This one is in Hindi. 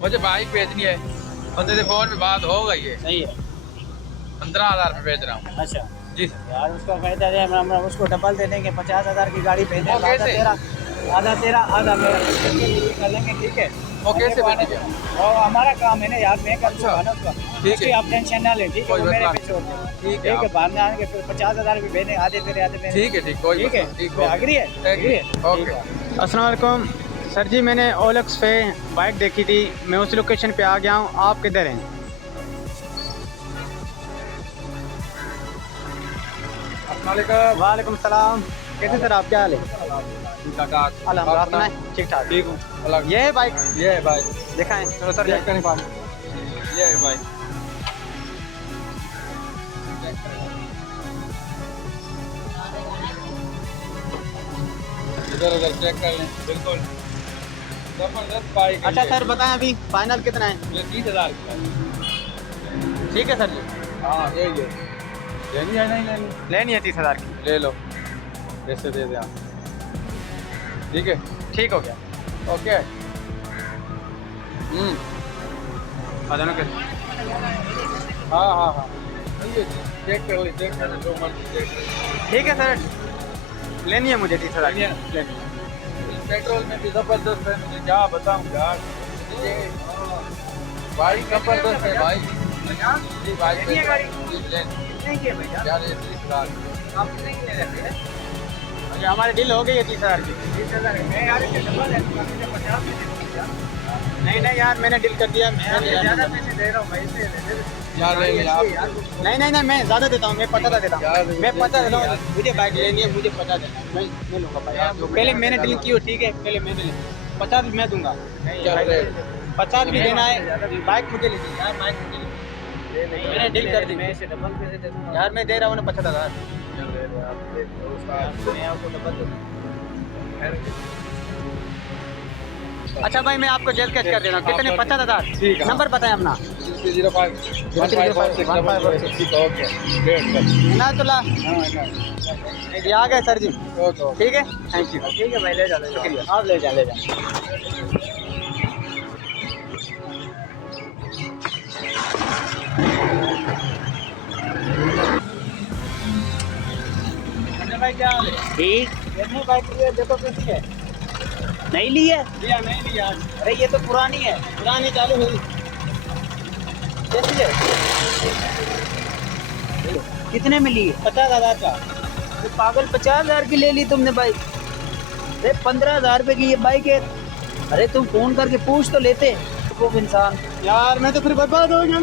मुझे बाइक बेचनी है, बंदे से फोन पे बात हो गई है। सही है। 15,000 रुपये बेच रहा हूँ। अच्छा जी यार, उसका फायदा है, हम उसको डबल दे देंगे। 50,000 की गाड़ी भेज वो देंगे, कैसे? आधा तेरा आधा मेरा कर लेंगे, ठीक है। वो कैसे आने बेचेंगे? दो। और हमारा काम है ना यार, मैं कर दूंगा ना उसका। ठीक उसकी है, आप टेंशन ना ले, ठीक है। कोई वो मेरे मसला पे छोड़ दे, ठीक ठीक है। है। बाद में आएंगे फिर 50,000 भी भेजने, आधे तेरे आधे मेरे। ठीक है, ठीक, कोई ठीक है, मसला, ठीक, तो एग्री है, एग्री है, ओके। ठीक है। अस्सलाम वालेकुम सर जी, मैंने ओलेक्स पे बाइक देखी थी, मैं उस लोकेशन पे आ गया हूँ। आप किधर हैं? वालेकुम सलाम। कैसे सर, आप क्या हाल है? अल्हम्दुलिल्लाह, ठीक ठाक। ठीक हूँ। ये है बाइक, ये है भाई, दिखाएं चलो सर। चेक करें पानी। ये है भाई, इधर उधर चेक कर लें, बिल्कुल जबरदस्त बाइक है। अच्छा ये। सर बताएं अभी फाइनल कितना है? ये 30,000 की है। ठीक है सर जी, हाँ यही है, लेनी है नहीं लेनी? लेनी है 30,000 की। ले लो, पैसे दे दे आप। ठीक है, ठीक हो गया। ओके। आ जाना कर। हाँ हाँ हाँ, नहीं है, चेक कर ले, चेक कर ले, जो मर्जी चेक कर ले। ठीक है सर, लेनी है मुझे 30,000 की। लेनी है? पेट्रोल में भी जबरदस्त है, मुझे क्या बताऊँ यार। ये बाइक जबरदस्त है भाई। जी भाई, लेनी है गाड़ी? जी, लेनी। कितने की है भैया? क्या रेट? 30,000। आप कितने की ले रहे हैं? अच्छा, हमारी डील हो गई है 30,000 की। 30,000 मैं यार इसे डबल है, मुझे 50 में दे दो। नहीं नहीं यार, मैंने डील कर दिया। मैं ज़्यादा पैसे दे रहा हूँ भाई, इसलिए ले दे। यार ले यार, नहीं नहीं नहीं, मैं ज़्यादा देता हूँ, मैं 50 देता यार, हूँ, मैं 50 देता यार। हूँ। मुझे बाइक लेनी है, मुझे 50 देना है, मैं लूँगा भाई। पहले मैंने डील की हो, ठीक है, पहले मैंने ले 50 मैं दूंगा। क्या रेट? 50 भी देना है, बाइक मुझे लेनी है यार, बाइक मुझे लेनी है। मैंने डील कर दी। मैं इसे डबल पैसे दे दूँगा यार, मैं दे रहा हूँ ना 50,000। मैं आपको डबल दे दूँगा। अच्छा भाई, मैं आपको जेल कैच कर दे रहा हूँ। कितने? 50,000। ठीक है। नंबर बताएं अपना। 05 ओके। ना तो ला, हाँ, ये आ गए सर जी। ओके। ठीक है, थैंक यू। ठीक है भाई, ले जाओ, शुक्रिया। आप ले जाओ, ले जाओ। भाई क्या हाल है? ठीक। कितनी बाइक लिए? देखो कैसी है। नहीं ली है? लिया नहीं लिया। अरे ये तो पुरानी है, पुरानी चालू हुई। कैसी है? कितने में ली है? 50,000 का। तो पागल, 50,000 की ले ली तुमने बाइक? अरे 15,000 रुपए की ये बाइक है। अरे तुम फोन करके पूछ तो लेते। वो इंसान यार, मैं तो फिर बर्बाद हो गया।